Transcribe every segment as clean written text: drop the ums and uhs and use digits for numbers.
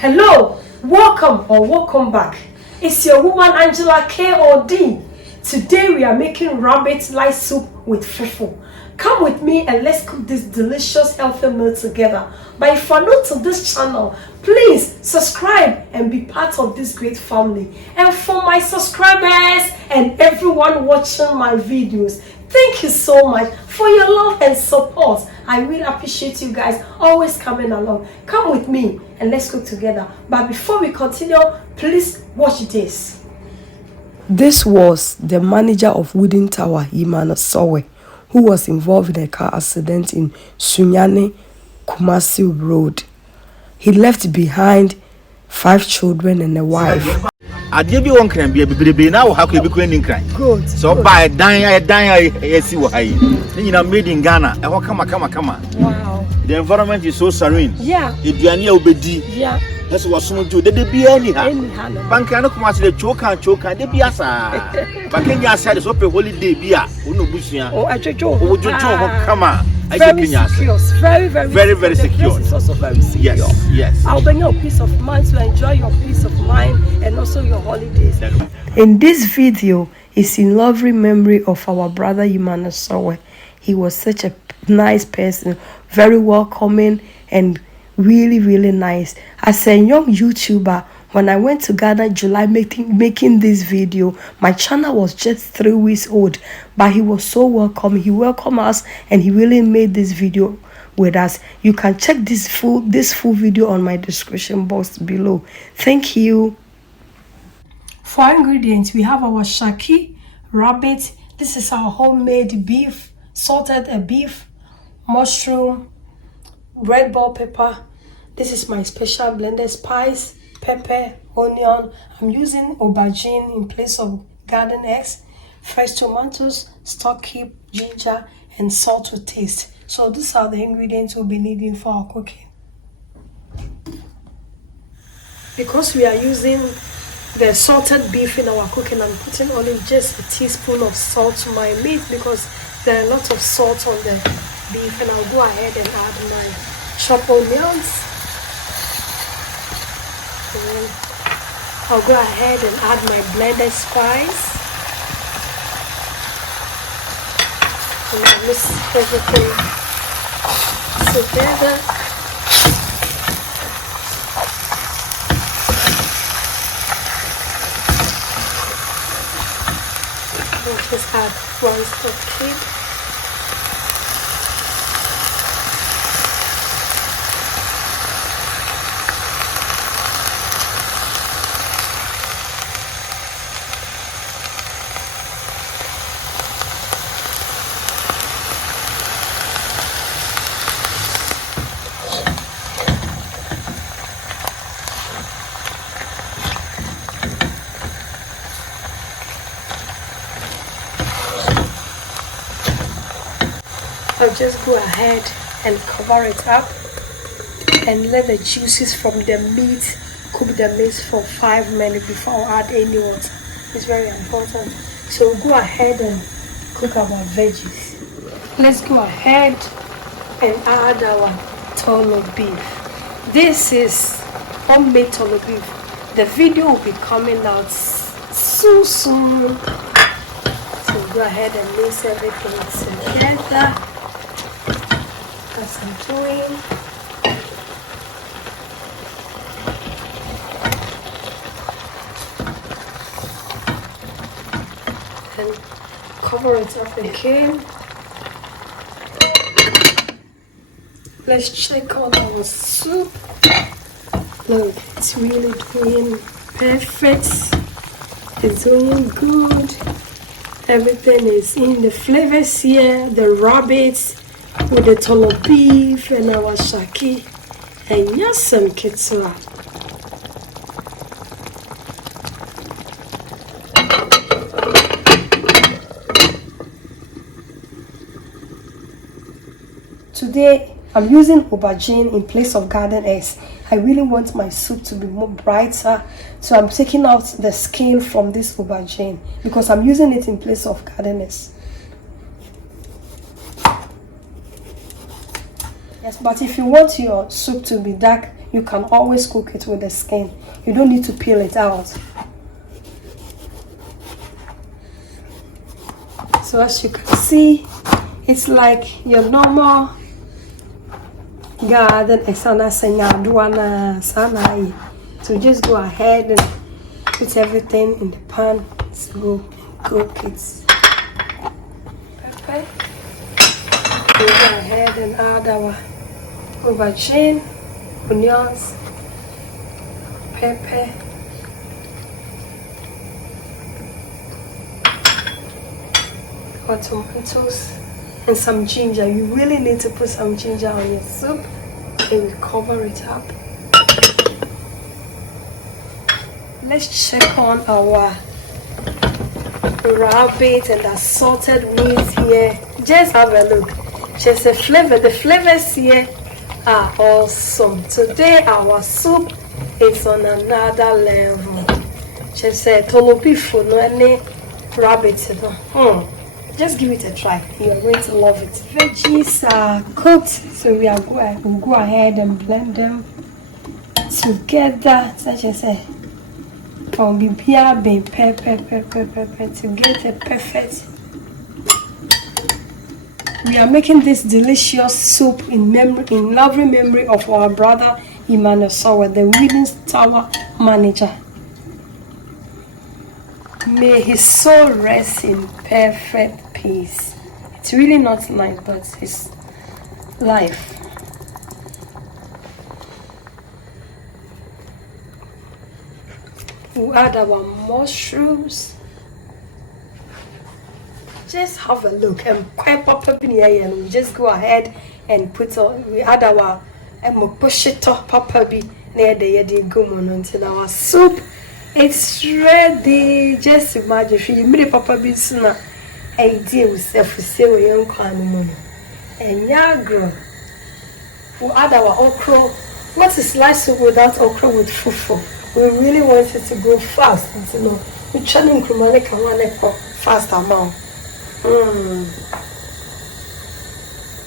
Hello, welcome back. It's your woman Angela KOD. Today we are making rabbit light soup with fufu. Come with me and let's cook this delicious healthy meal together. But if you're new to this channel, please subscribe and be part of this great family. And for my subscribers and everyone watching my videos, thank you so much for your love and support. I really appreciate you guys always coming along. Come with me and let's cook together. But before we continue, please watch this. This was the manager of Wooden Tower, Yimana Sowe, who was involved in a car accident in Sunyani, Kumasi Road. He left behind 5 children and a wife. Adeɛ bi won kran bia bebrebe na wo ha ko ebi kran nin kran. Good. So by dan esi wo ha yi. Ne nyina made in Ghana. E ho kama. Wow. The environment is so serene. Yeah. Eduane a obedi. Yeah. That's what some do. They be any ha. Banka no kuma se chokan de bia sa. Bakenya say the so pe holiday bia. Ono busua. Oh, ajojo. Oh, jojo ho kama. Very secure. Very secure. It's also very secure. Yes. I'll bring you a peace of mind to enjoy your peace of mind and also your holidays. In this video is in lovely memory of our brother Yimana Sowe. He was such a nice person, very welcoming and really nice. As a young YouTuber, when I went to Ghana July making this video, my channel was just 3 weeks old, but he was so welcome. He welcomed us and he really made this video with us. You can check this full video on my description box below. Thank you. For ingredients, we have our Shaki, rabbit. This is our homemade beef, salted beef, mushroom, red bell pepper. This is my special blended spice, pepper, onion. I'm using aubergine in place of garden eggs, fresh tomatoes, stock cube, ginger, and salt to taste. So these are the ingredients we'll be needing for our cooking. Because we are using the salted beef in our cooking, I'm putting only just a teaspoon of salt to my meat because there are a lot of salt on the beef, and I'll go ahead and add my chopped onions. And then I'll go ahead and add my blended spice. And I mix everything together. I'll just add 1 stock cube. I'll just go ahead and cover it up and let the juices from the meat cook the meat for 5 minutes before I add any water. It's very important. So we'll go ahead and cook our veggies. Let's go ahead and add our tolo beef. This is homemade tolo beef. The video will be coming out soon. So go ahead and mix everything together. As I'm doing. And cover it up again. Let's check on our soup. Look, it's really doing perfect. It's doing good. Everything is in the flavors here, the rabbits with the tolo beef and our shaki and yes, some kitsura. Today I'm using aubergine in place of garden eggs. I really want my soup to be more brighter, so I'm taking out the skin from this aubergine because I'm using it in place of garden eggs. Yes, but if you want your soup to be dark, you can always cook it with the skin. You don't need to peel it out. So as you can see, it's like your normal garden exana duana sana. So just go ahead and put everything in the pan. So go cook it. Pepper. We go ahead and add our aubergine, onions, pepper, or tomatoes, and some ginger. You really need to put some ginger on your soup, and we cover it up. Let's check on our rabbit and assorted meat here. Just have a look. Just the flavors here are awesome. Today our soup is on another level. Just say tolopifu no any rabbit no. Just give it a try. You are going to love it. Veggies are cooked, so we'll go ahead and blend them together, such as a pepper to get a perfect. We are making this delicious soup in lovely memory of our brother Emmanuel Sower, the Wooden Tower manager. May his soul rest in perfect peace. It's really not life, but his life. We'll add our mushrooms. Just have a look. And quite papa here, and we just go ahead and we add our push it up papa be near the gumon until our soup. It's ready. Just imagine if you made papa be sooner. Idea with a young animal. And yagro. We'll add our okra. What is lice soup without okra with fufu? We really want it to go fast. We're trying to fast amount.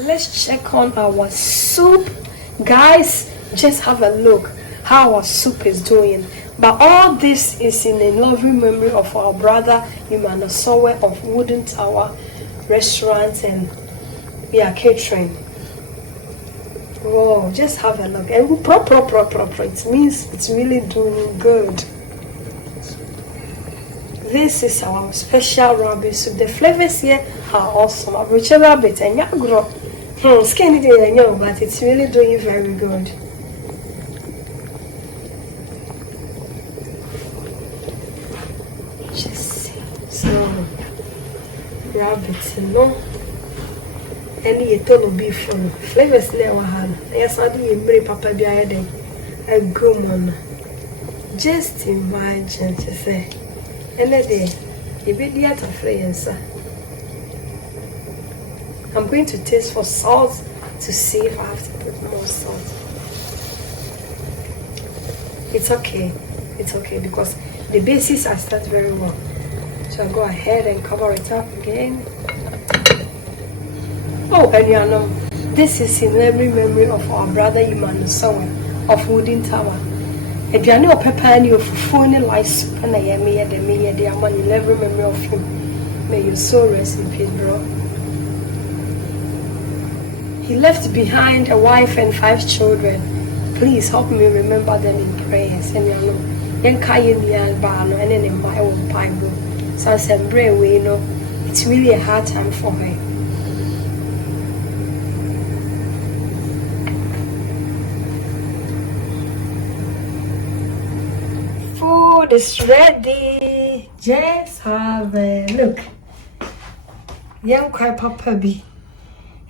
Let's check on our soup. Guys, just have a look how our soup is doing. But all this is in a lovely memory of our brother Emmanuel Sower of Wooden Tower Restaurant and catering. Whoa, just have a look. And proper. It means it's really doing good. This is our special rabbit soup. The flavors here are awesome. Rich rabbit and yagro. Skinny day, I know, but it's really doing very good. Just see. So, rabbit, no. Any eternal beef from flavors never had. Yes, I didn't bring papa behind a good one. Just imagine to say, and a day, you be the other friends. I'm going to taste for salt to see if I have to put more salt. It's okay because the bases are start very well. So I'll go ahead and cover it up again. Oh, and you know, this is in every memory of our brother Emmanuel Sower of Wooden Tower. If you know pepper and your phone lies, and I am here, the amount in every memory of him. May your soul rest in peace, bro. He left behind a wife and 5 children. Please help me remember them in prayers. And you know, young Kayan Bano and then in my own Bible. So I said, we know it's really a hard time for her. Food is ready. Just have a look. Young Kai Papa B.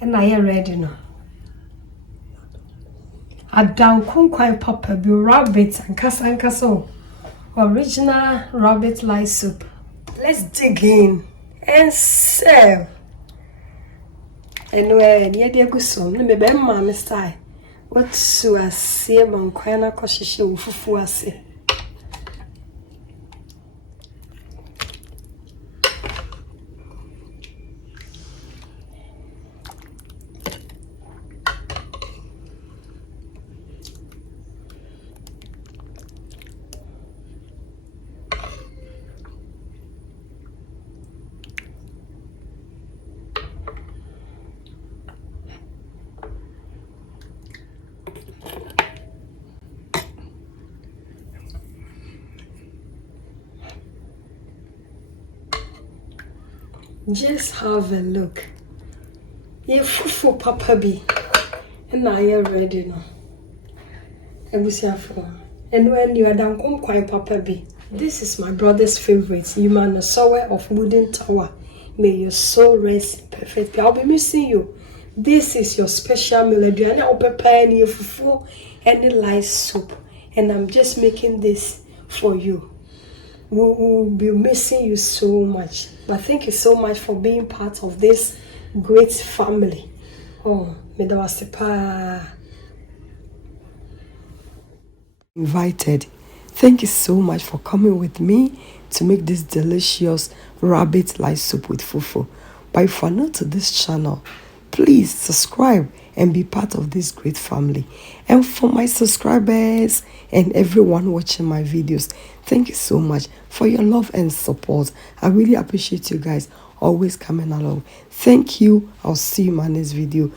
And I am ready now. A down Kunkwai Papa B rabbit and Kasankaso. Original rabbit lice soup. Let's dig in and serve. And near the Gusso, maybe Mamma style. What's to a sea Monkwana Koshishi Fufu? Just have a look. Yeah, fufu papa bi. And now you're ready now. And when you are done, come quite papa bi. This is my brother's favorite, Yumana Sower of Wooden Tower. May your soul rest perfectly. I'll be missing you. This is your special melody. And I'll prepare any fufu, any light soup. And I'm just making this for you. We'll be missing you so much. But thank you so much for being part of this great family. Oh, Medawasepa. Invited. Thank you so much for coming with me to make this delicious rabbit light soup with fufu. But if you are new to this channel, please subscribe and be part of this great family. And for my subscribers and everyone watching my videos, thank you so much for your love and support. I really appreciate you guys always coming along. Thank you. I'll see you in my next video.